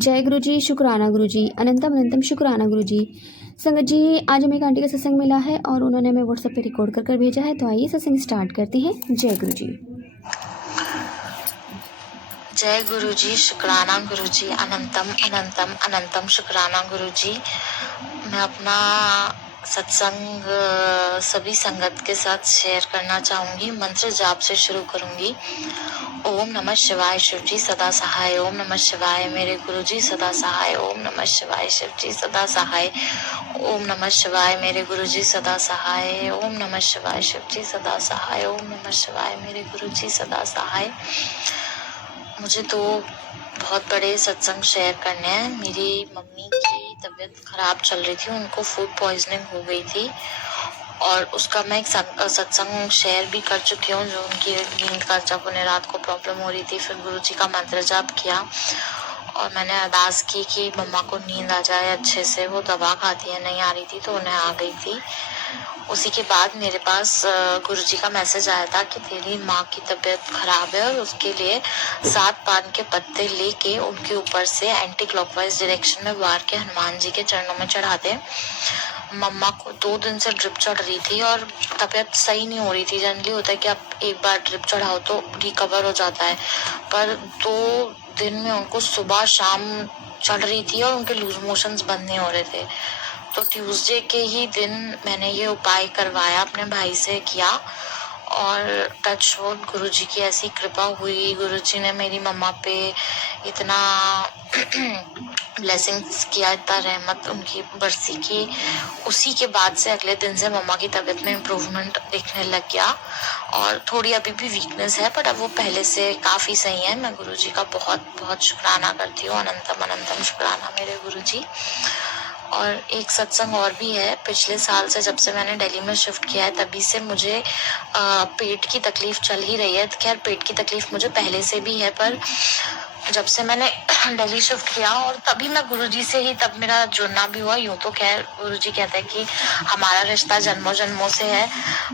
जय गुरु जी, शुक्राना गुरु जी, अनंतम अनंतम शुक्राना गुरु जी। संगत जी, आज हमें एक आंटी का सत्संग मिला है और उन्होंने हमें व्हाट्सएप पे रिकॉर्ड कर भेजा है। तो आइए सत्संग स्टार्ट करते हैं। जय गुरु जी। जय गुरु जी, शुक्राना गुरु जी, अनंतम अनंतम अनंतम शुक्राना गुरु जी। मैं अपना सत्संग सभी संगत के साथ शेयर करना चाहूंगी। मंत्र जाप से शुरू करूंगी। ओम नमः शिवाय शिव जी सदा सहाय। ओम नमः शिवाय मेरे गुरु जी सदा सहाय। ओम नमः शिवाय शिव जी सदा सहाय। ओम नमः शिवाय मेरे गुरु जी सदा सहाय। ओम नमः शिवाय शिव जी सदा सहाय। ओम नमः शिवाय मेरे गुरु जी सदा सहाय। मुझे तो बहुत बड़े सत्संग शेयर करने हैं। मेरी मम्मी की तबीयत खराब चल रही थी, उनको फूड पॉइजनिंग हो गई थी और उसका मैं एक सत्संग शेयर भी कर चुकी हूँ। जो उनकी नींद का, जब उन्हें रात को प्रॉब्लम हो रही थी, फिर गुरु जी का मंत्र जाप किया और मैंने अरदास की कि मम्मा को नींद आ जाए अच्छे से। वो दवा खाती है, नहीं आ रही थी तो उन्हें आ गई थी। उसी के बाद मेरे पास गुरु जी का मैसेज आया था कि तेरी माँ की तबीयत खराब है और उसके लिए 7 पान के पत्ते लेके उनके ऊपर से एंटी क्लॉकवाइज डायरेक्शन में वार के हनुमान जी के चरणों में चढ़ा दे। मम्मा को 2 दिन से ड्रिप चढ़ रही थी और तबीयत सही नहीं हो रही थी। जनरली होता है कि आप एक बार ड्रिप चढ़ाओ तो रिकवर हो जाता है, पर 2 दिन में उनको सुबह शाम चढ़ रही थी और उनके लूज मोशंस बंद नहीं हो रहे थे। तो ट्यूसडे के ही दिन मैंने ये उपाय करवाया, अपने भाई से किया और टच वुड गुरुजी की ऐसी कृपा हुई। गुरुजी ने मेरी मम्मा पे इतना ब्लेसिंग्स किया, इतना रहमत उनकी बरसी की। उसी के बाद से अगले दिन से मम्मा की तबीयत में इम्प्रूवमेंट दिखने लग गया और थोड़ी अभी भी वीकनेस है, बट अब वो पहले से काफ़ी सही है। मैं गुरुजी का बहुत बहुत शुक्राना करती हूँ। अनंतम अनंतम शुक्राना मेरे गुरुजी। और एक सत्संग और भी है। पिछले साल से, जब से मैंने दिल्ली में शिफ्ट किया है, तभी से मुझे पेट की तकलीफ चल ही रही है। खैर, पेट की तकलीफ मुझे पहले से भी है, पर जब से मैंने दिल्ली शिफ्ट किया और तभी मैं गुरुजी से ही, तब मेरा जुड़ना भी हुआ। यूं तो खैर गुरुजी कहते हैं कि हमारा रिश्ता जन्मों जन्मों से है,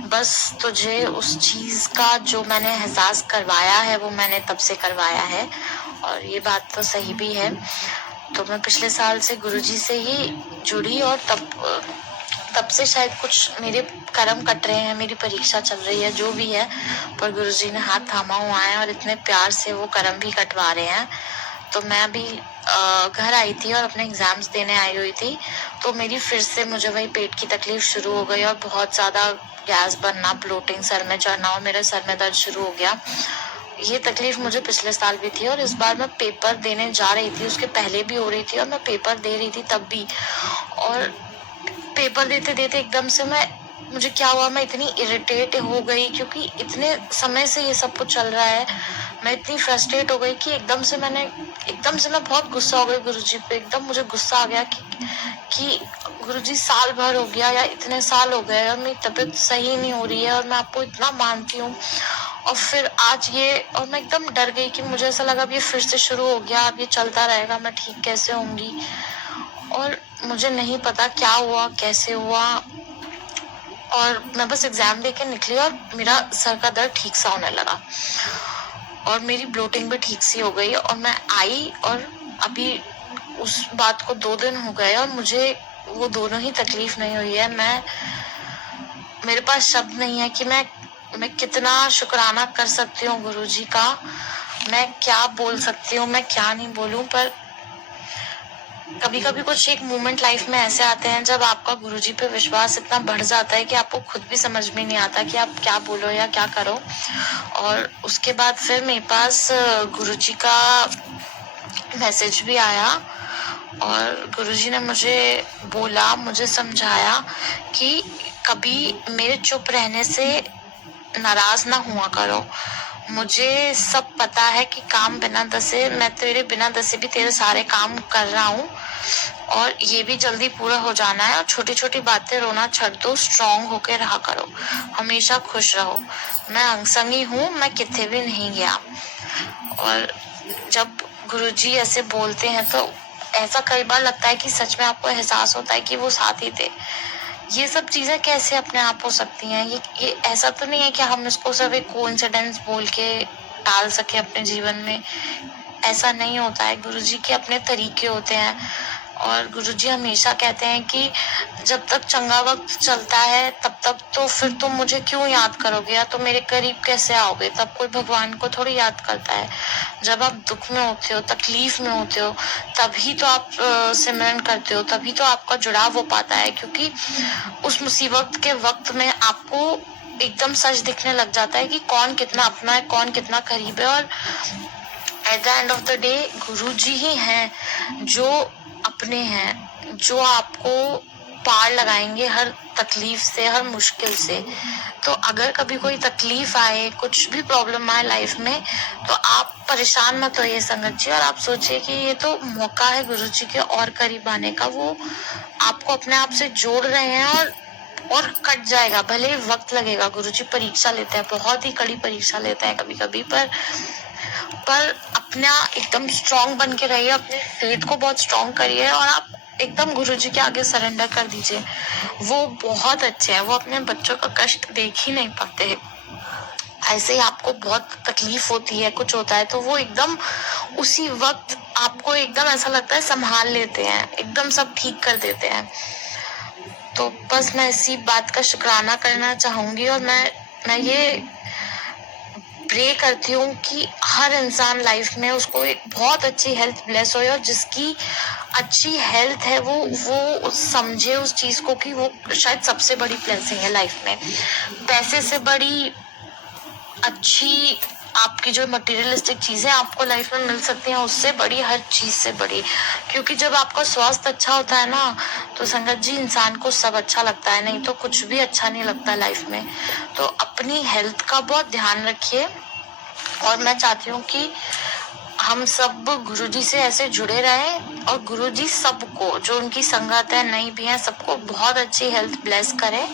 बस तुझे उस चीज का जो मैंने एहसास करवाया है वो मैंने तब से करवाया है और ये बात तो सही भी है। तो मैं पिछले साल से गुरुजी से ही जुड़ी और तब से शायद कुछ मेरे कर्म कट रहे हैं, मेरी परीक्षा चल रही है, जो भी है, पर गुरुजी ने हाथ थामा हुआ है और इतने प्यार से वो कर्म भी कटवा रहे हैं। तो मैं अभी घर आई थी और अपने एग्जाम्स देने आई हुई थी, तो मेरी फिर से मुझे वही पेट की तकलीफ शुरू हो गई और बहुत ज्यादा गैस बनना, ब्लोटिंग, सर में चढ़ना और मेरे सर में दर्द शुरू हो गया। ये तकलीफ मुझे पिछले साल भी थी और इस बार मैं पेपर देने जा रही थी, उसके पहले भी हो रही थी और मैं पेपर दे रही थी तब भी। और पेपर देते देते एकदम से मुझे क्या हुआ, मैं इतनी इरिटेट हो गई क्योंकि इतने समय से ये सब कुछ चल रहा है। मैं इतनी फ्रस्ट्रेट हो गई कि एकदम से मैं बहुत गुस्सा हो गई गुरुजी पे। एकदम मुझे गुस्सा आ गया कि गुरुजी, साल भर हो गया या इतने साल हो गए और मेरी तबीयत सही नहीं हो रही है और मैं आपको इतना मानती हूँ, और फिर आज ये, और मैं एकदम डर गई कि मुझे ऐसा लगा अब ये फिर से शुरू हो गया, अब ये चलता रहेगा, मैं ठीक कैसे होंगी। और मुझे नहीं पता क्या हुआ, कैसे हुआ, और मैं बस एग्जाम देके निकली और मेरा सर का दर्द ठीक सा होने लगा और मेरी ब्लोटिंग भी ठीक सी हो गई और मैं आई और अभी उस बात को 2 दिन हो गए और मुझे वो दोनों ही तकलीफ नहीं हुई है। मेरे पास शब्द नहीं है कि मैं कितना शुक्राना कर सकती हूँ गुरुजी का। मैं क्या बोल सकती हूँ, मैं क्या नहीं बोलूं, पर कभी कभी कुछ एक मोमेंट लाइफ में ऐसे आते हैं जब आपका गुरुजी पे विश्वास इतना बढ़ जाता है कि आपको खुद भी समझ में नहीं आता कि आप क्या बोलो या क्या करो। और उसके बाद फिर मेरे पास गुरुजी का मैसेज भी आया और गुरुजी ने मुझे समझाया कि कभी मेरे चुप रहने से नाराज ना हुआ करो। मुझे सब पता है कि काम बिना दसे, मैं तेरे बिना दसे भी तेरे सारे काम कर रहा हूँ और ये भी जल्दी पूरा हो जाना है। और छोटी छोटी बातें रोना छोड़ दो, स्ट्रांग होके रहा करो, हमेशा खुश रहो। मैं अंगसंगी हूँ, मैं किथे भी नहीं गया। और जब गुरुजी ऐसे बोलते हैं तो ऐसा कई बार लगता है कि सच में आपको एहसास होता है कि वो साथ ही थे। ये सब चीजें कैसे अपने आप हो सकती हैं? ये ऐसा तो नहीं है कि हम इसको सिर्फ एक कोइंसिडेंस बोल के टाल सके अपने जीवन में। ऐसा नहीं होता है। गुरुजी के अपने तरीके होते हैं और गुरुजी हमेशा कहते हैं कि जब तक चंगा वक्त चलता है तब तक तो फिर तुम मुझे क्यों याद करोगे या तो मेरे करीब कैसे आओगे। तब कोई भगवान को थोड़ी याद करता है। जब आप दुख में होते हो, तकलीफ में होते हो, तभी तो आप सिमरन करते हो, तभी तो आपका जुड़ाव हो पाता है, क्योंकि उस मुसीबत के वक्त में आपको एकदम सच दिखने लग जाता है कि कौन कितना अपना है, कौन कितना करीब है। और at the end of the day गुरुजी ही हैं जो अपने हैं, जो आपको पार लगाएंगे हर तकलीफ से, हर मुश्किल से। तो अगर कभी कोई तकलीफ आए, कुछ भी प्रॉब्लम आए लाइफ में, तो आप परेशान मत होइए संगत जी, और आप सोचिए कि ये तो मौका है गुरुजी के और करीब आने का। वो आपको अपने आप से जोड़ रहे हैं और कट जाएगा, भले ही वक्त लगेगा। गुरुजी परीक्षा लेते हैं, बहुत ही कड़ी परीक्षा लेते हैं कभी कभी, पर अपना एकदम स्ट्रांग बन के रहिए, अपने फेथ को बहुत स्ट्रांग करिए और आप एकदम गुरुजी के आगे सरेंडर कर दीजिए। वो बहुत अच्छे हैं, वो अपने बच्चों का कष्ट देख ही नहीं पाते। ऐसे ही आपको बहुत तकलीफ होती है, कुछ होता है, तो वो एकदम उसी वक्त आपको एकदम ऐसा लगता है संभाल लेते हैं, एकदम सब ठीक कर देते हैं। तो बस मैं इसी बात का शुक्राना करना चाहूंगी और मैं ये प्रे करती हूँ कि हर इंसान लाइफ में उसको एक बहुत अच्छी हेल्थ ब्लेस हो, और जिसकी अच्छी हेल्थ है वो समझे उस चीज को कि वो शायद सबसे बड़ी ब्लेसिंग है लाइफ में। पैसे से बड़ी अच्छी आपकी जो मटेरियलिस्टिक चीजें आपको लाइफ में मिल सकती हैं, उससे बड़ी, हर चीज से बड़ी। क्योंकि जब आपका स्वास्थ्य अच्छा होता है ना, तो संगत जी इंसान को सब अच्छा लगता है, नहीं तो कुछ भी अच्छा नहीं लगता लाइफ में। तो अपनी हेल्थ का बहुत ध्यान रखिए और मैं चाहती हूँ कि हम सब गुरुजी से ऐसे जुड़े रहें और गुरुजी सबको, जो उनकी संगत है, नहीं भी है, सबको बहुत अच्छी हेल्थ ब्लेस करें,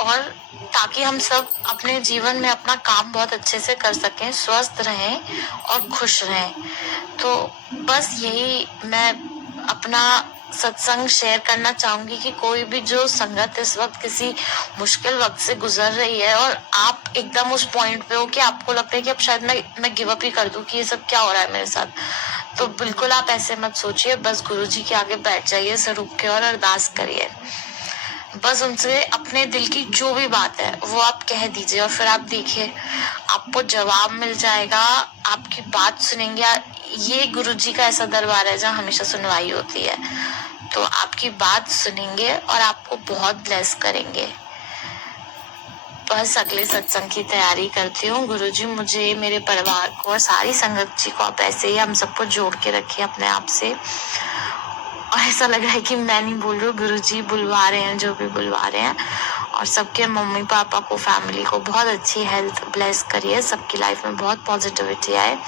और ताकि हम सब अपने जीवन में अपना काम बहुत अच्छे से कर सकें, स्वस्थ रहें और खुश रहें। तो बस यही मैं अपना सत्संग शेयर करना चाहूंगी कि कोई भी जो संगत इस वक्त किसी मुश्किल वक्त से गुजर रही है और आप एकदम उस पॉइंट पे हो कि आपको लगता है कि अब शायद मैं गिव अप ही कर दूं कि ये सब क्या हो रहा है मेरे साथ, तो बिल्कुल आप ऐसे मत सोचिए। बस गुरुजी के आगे बैठ जाइए, सर रुक के, और अरदास करिए। बस उनसे अपने दिल की जो भी बात है वो आप कह दीजिए और फिर आप देखिए आपको जवाब मिल जाएगा, आपकी बात सुनेंगे। ये गुरुजी का ऐसा दरबार है जहाँ हमेशा सुनवाई होती है, तो आपकी बात सुनेंगे और आपको बहुत ब्लेस करेंगे। बस अगले सत्संग की तैयारी करती हूँ। गुरुजी मुझे, मेरे परिवार को और सारी संगत जी को आप ऐसे ही हम सबको जोड़ के रखिए अपने आप से। और ऐसा लग रहा है कि मैं नहीं बोल रही हूँ, गुरुजी बुलवा रहे हैं, जो भी बुलवा रहे हैं। और सबके मम्मी पापा को, फैमिली को बहुत अच्छी हेल्थ ब्लेस करिए, सबकी लाइफ में बहुत पॉजिटिविटी आए।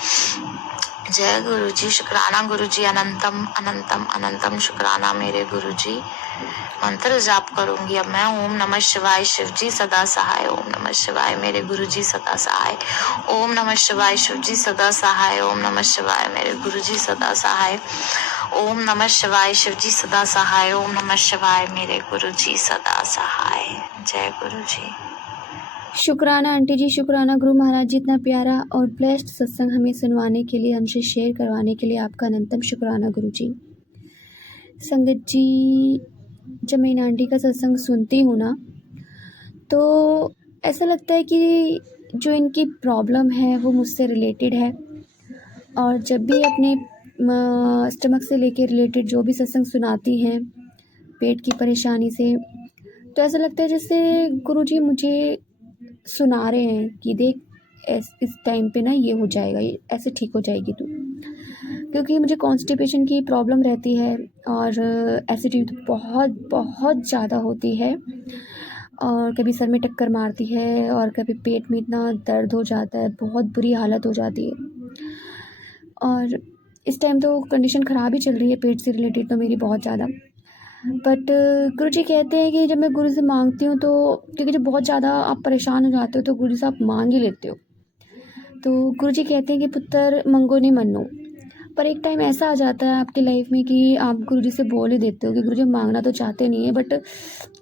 जय गुरुजी। शुक्राना गुरुजी, अनंतम अनंतम अनंतम शुक्राना मेरे गुरुजी। मंत्र जाप करूंगी अब मैं। ओम नमः शिवाय, शिवजी सदा सहाय। ओम नमः शिवाय मेरे गुरुजी सदा सहाय। ओम नमः शिवाय, शिवजी सदा सहाय। ओम नमः शिवाय मेरे गुरुजी सदा सहाय। ओम नमः शिवाय, शिवजी सदा सहाय। ओम नमः शिवाय मेरे गुरुजी सदा सहाय। जय गुरुजी। शुक्राना आंटी जी, शुक्राना गुरु महाराज जी, इतना प्यारा और ब्लेस्ड सत्संग हमें सुनवाने के लिए, हमसे शेयर करवाने के लिए आपका अनंतम शुक्राना गुरु जी। संगत जी, जब मैं इन आंटी का सत्संग सुनती हूँ ना, तो ऐसा लगता है कि जो इनकी प्रॉब्लम है वो मुझसे रिलेटेड है। और जब भी अपने स्टमक से लेके रिलेटेड जो भी सत्संग सुनाती हैं, पेट की परेशानी से, तो ऐसा लगता है जैसे गुरुजी मुझे सुना रहे हैं कि देख इस टाइम पे ना ये हो जाएगा, ये ऐसे ठीक हो जाएगी तू। क्योंकि मुझे कॉन्स्टिपेशन की प्रॉब्लम रहती है और एसिडिटी बहुत बहुत ज़्यादा होती है, और कभी सर में टक्कर मारती है और कभी पेट में इतना दर्द हो जाता है, बहुत बुरी हालत हो जाती है। और इस टाइम तो कंडीशन ख़राब ही चल रही है पेट से रिलेटेड तो मेरी बहुत ज़्यादा। बट गुरुजी कहते हैं कि जब मैं गुरु से मांगती हूँ, तो क्योंकि जब बहुत ज़्यादा आप परेशान हो जाते हो तो गुरु से आप मांग ही लेते हो। तो गुरुजी कहते हैं कि पुत्र मंगो नहीं मन्नो। पर एक टाइम ऐसा आ जाता है आपकी लाइफ में कि आप गुरुजी से बोल ही देते हो कि गुरुजी मांगना तो चाहते नहीं है, बट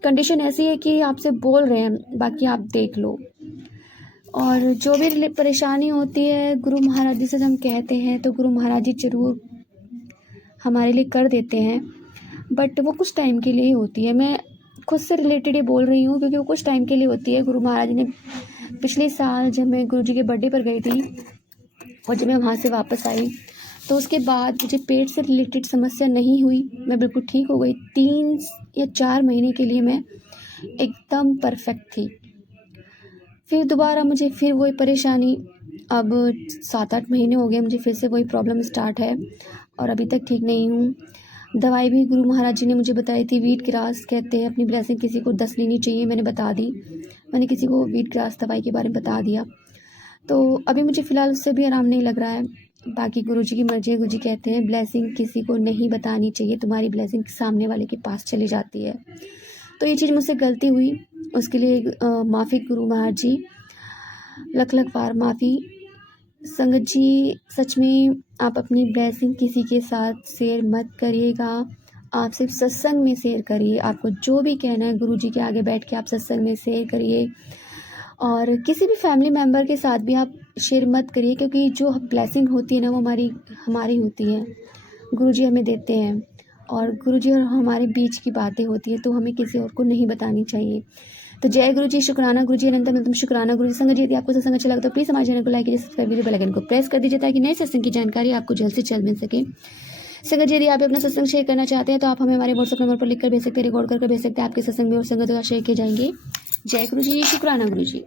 कंडीशन ऐसी है कि आपसे बोल रहे हैं, बाकी आप देख लो। और जो भी परेशानी होती है गुरु महाराज जी से हम कहते हैं तो गुरु महाराज जी ज़रूर हमारे लिए कर देते हैं, बट वो कुछ टाइम के लिए ही होती है। मैं खुद से रिलेटेड ही बोल रही हूँ क्योंकि वो कुछ टाइम के लिए होती है। गुरु महाराज जी ने पिछले साल जब मैं गुरु जी के बर्थडे पर गई थी और जब मैं वहाँ से वापस आई तो उसके बाद मुझे पेट से रिलेटेड समस्या नहीं हुई, मैं बिल्कुल ठीक हो गई। 3 या 4 महीने के लिए मैं एकदम परफेक्ट थी। फिर दोबारा मुझे फिर वही परेशानी, अब 7-8 महीने हो गए मुझे फिर से वही प्रॉब्लम स्टार्ट है और अभी तक ठीक नहीं हूँ। दवाई भी गुरु महाराज जी ने मुझे बताई थी, वीट ग्रास कहते हैं, अपनी ब्लेसिंग किसी को 10 लेनी चाहिए, मैंने बता दी। मैंने किसी को वीट ग्रास दवाई के बारे में बता दिया, तो अभी मुझे फ़िलहाल उससे भी आराम नहीं लग रहा है। बाकी गुरु जी की मर्ज़ी है। गुरु जी कहते हैं ब्लेसिंग किसी को नहीं बतानी चाहिए, तुम्हारी ब्लेसिंग सामने वाले के पास चली जाती है। तो ये चीज़ मुझसे गलती हुई, उसके लिए माफ़ी गुरु महाराज जी, लख बार माफ़ी। संगत जी सच में आप अपनी ब्लेसिंग किसी के साथ शेयर मत करिएगा, आप सिर्फ सत्संग में शेयर करिए। आपको जो भी कहना है गुरु जी के आगे बैठ के आप सत्संग में शेयर करिए, और किसी भी फैमिली मेम्बर के साथ भी आप शेयर मत करिए, क्योंकि जो ब्लेसिंग होती है ना वो हमारी होती है, गुरु जी हमें देते हैं और गुरु जी और हमारे बीच की बातें होती है, तो हमें किसी और को नहीं बतानी चाहिए। तो जय गुरु जी, शुक्राना गुरु जी, अनंतम अनंतम शुक्राना गुरु जी। संगत जी यदि आपको सत्संग अच्छा लगा तो प्लीज़ हमारे चैनल को लाइक कीजिए, सब्सक्राइब कीजिए, बेल आइकन को प्रेस कर दीजिए ताकि नए सत्संग की जानकारी आपको जल्द से जल्द मिल सके। संगत जी यदि आप अपना सत्संग शेयर करना चाहते हैं तो आप हमें हमारे व्हाट्सएप नंबर पर लिखकर भेज सकते हैं, रिकॉर्ड करके भेज सकते हैं, आपके सत्संग में और संगत शेयर किए जाएंगे। जय गुरु जी, शुक्राना गुरु जी।